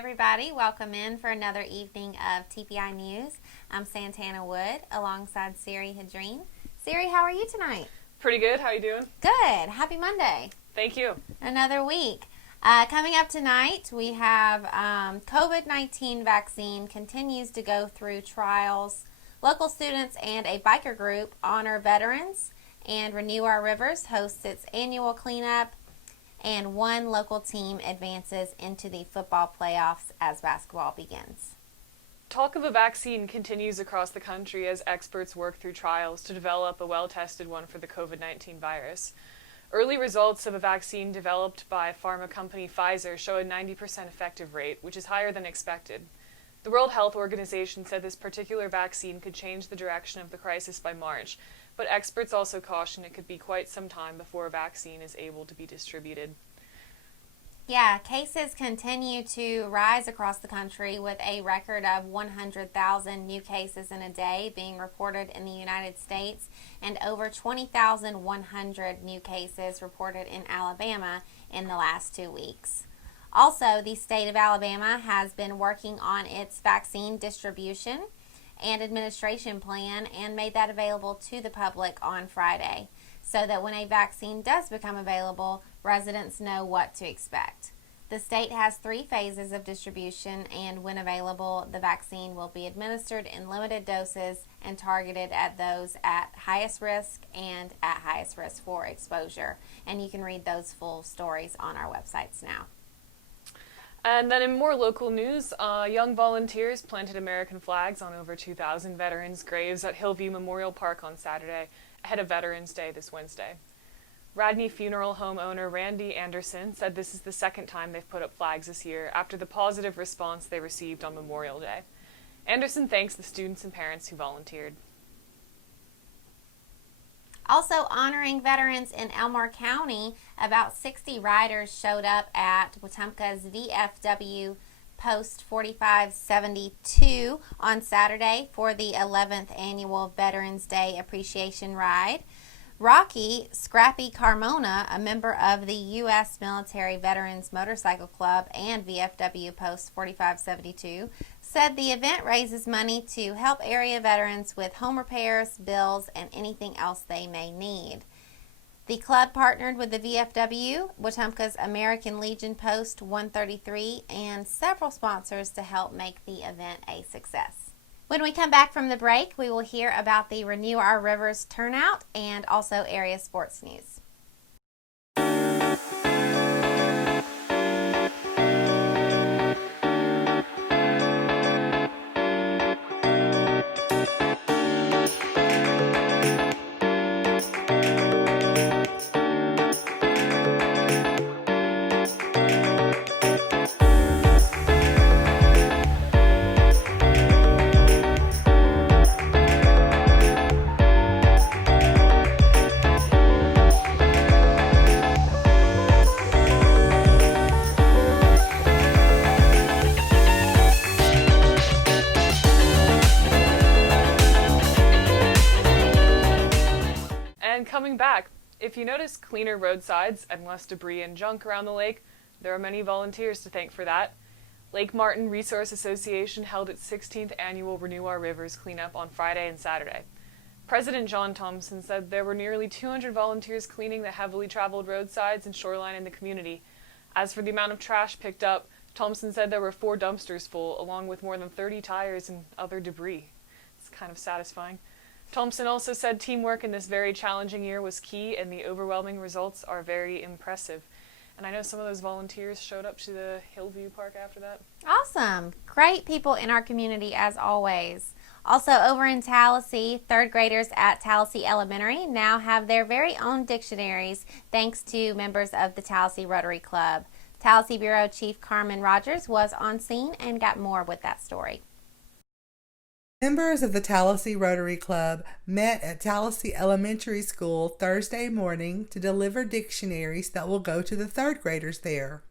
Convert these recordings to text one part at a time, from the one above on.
everybody. Welcome in for another evening of TPI News. I'm Santana Wood alongside Siri Hadreen. Siri, how are you tonight? Pretty good. How you doing? Good. Happy Monday. Thank you. Another week. Coming up tonight, we have COVID-19 vaccine continues to go through trials. Local students and a biker group honor veterans, and Renew Our Rivers hosts its annual cleanup. And one local team advances into the football playoffs as basketball begins. Talk of a vaccine continues across the country as experts work through trials to develop a well-tested one for the COVID-19 virus. Early results of a vaccine developed by pharma company Pfizer show a 90% effective rate, which is higher than expected. The World Health Organization said this particular vaccine could change the direction of the crisis by March, but experts also caution it could be quite some time before a vaccine is able to be distributed. Yeah, cases continue to rise across the country with a record of 100,000 new cases in a day being reported in the United States and over 20,100 new cases reported in Alabama in the last 2 weeks. Also, the state of Alabama has been working on its vaccine distribution and administration plan and made that available to the public on Friday so that when a vaccine does become available, residents know what to expect. The state has 3 phases of distribution, and when available, the vaccine will be administered in limited doses and targeted at those at highest risk and at highest risk for exposure. And you can read those full stories on our websites now. And then in more local news, young volunteers planted American flags on over 2,000 veterans' graves at Hillview Memorial Park on Saturday, ahead of Veterans Day this Wednesday. Radney Funeral Home owner Randy Anderson said this is the second time they've put up flags this year after the positive response they received on Memorial Day. Anderson thanks the students and parents who volunteered. Also honoring veterans in Elmore County, about 60 riders showed up at Wetumpka's VFW Post 4572 on Saturday for the 11th annual Veterans Day Appreciation Ride. Rocky Scrappy Carmona, a member of the U.S. Military Veterans Motorcycle Club and VFW Post 4572, said the event raises money to help area veterans with home repairs, bills, and anything else they may need. The club partnered with the VFW, Wetumpka's American Legion Post 133, and several sponsors to help make the event a success. When we come back from the break, we will hear about the Renew Our Rivers turnout and also area sports news. And coming back, if you notice cleaner roadsides and less debris and junk around the lake, there are many volunteers to thank for that. Lake Martin Resource Association held its 16th annual Renew Our Rivers cleanup on Friday and Saturday. President John Thompson said there were nearly 200 volunteers cleaning the heavily traveled roadsides and shoreline in the community. As for the amount of trash picked up, Thompson said there were 4 dumpsters full, along with more than 30 tires and other debris. It's kind of satisfying. Thompson also said teamwork in this very challenging year was key, and the overwhelming results are very impressive. And I know some of those volunteers showed up to the Hillview Park after that. Awesome. Great people in our community as always. Also over in Tallahassee, 3rd graders at Tallahassee Elementary now have their very own dictionaries thanks to members of the Tallahassee Rotary Club. Tallahassee Bureau Chief Carmen Rogers was on scene and got more with that story. Members of the Tallahassee Rotary Club met at Tallahassee Elementary School Thursday morning to deliver dictionaries that will go to the 3rd graders there.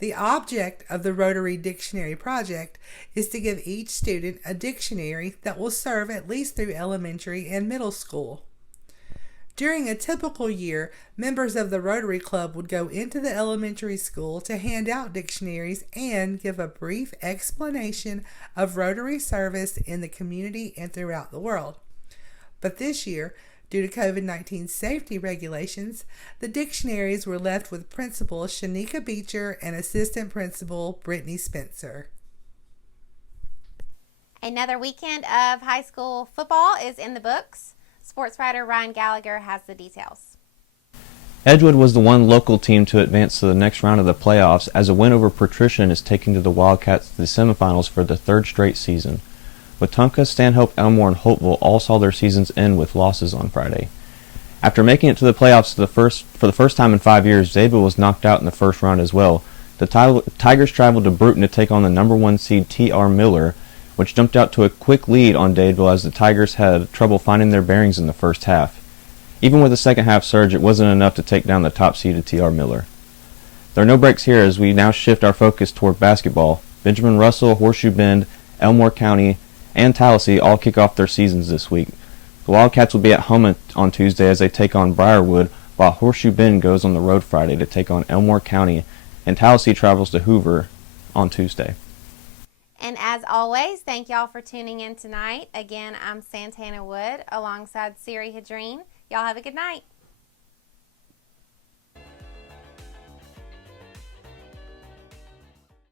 The object of the Rotary Dictionary Project is to give each student a dictionary that will serve at least through elementary and middle school. During a typical year, members of the Rotary Club would go into the elementary school to hand out dictionaries and give a brief explanation of Rotary service in the community and throughout the world. But this year, due to COVID-19 safety regulations, the dictionaries were left with Principal Shanika Beecher and Assistant Principal Brittany Spencer. Another weekend of high school football is in the books. Sports writer Ryan Gallagher has the details. Edgewood was the one local team to advance to the next round of the playoffs, as a win over Patrician is taking to the Wildcats to the semifinals for the third straight season. Wetumpka, Stanhope, Elmore, and Holtville all saw their seasons end with losses on Friday. After making it to the playoffs for the first time in 5 years, Zaybeville was knocked out in the first round as well. The Tigers traveled to Bruton to take on the number 1 seed T.R. Miller, which jumped out to a quick lead on Dadeville as the Tigers had trouble finding their bearings in the first half. Even with a second half surge, it wasn't enough to take down the top seeded T.R. Miller. There are no breaks here as we now shift our focus toward basketball. Benjamin Russell, Horseshoe Bend, Elmore County, and Tallahassee all kick off their seasons this week. The Wildcats will be at home on Tuesday as they take on Briarwood, while Horseshoe Bend goes on the road Friday to take on Elmore County, and Tallahassee travels to Hoover on Tuesday. And as always, thank y'all for tuning in tonight. Again, I'm Santana Wood alongside Siri Hadreen. Y'all have a good night.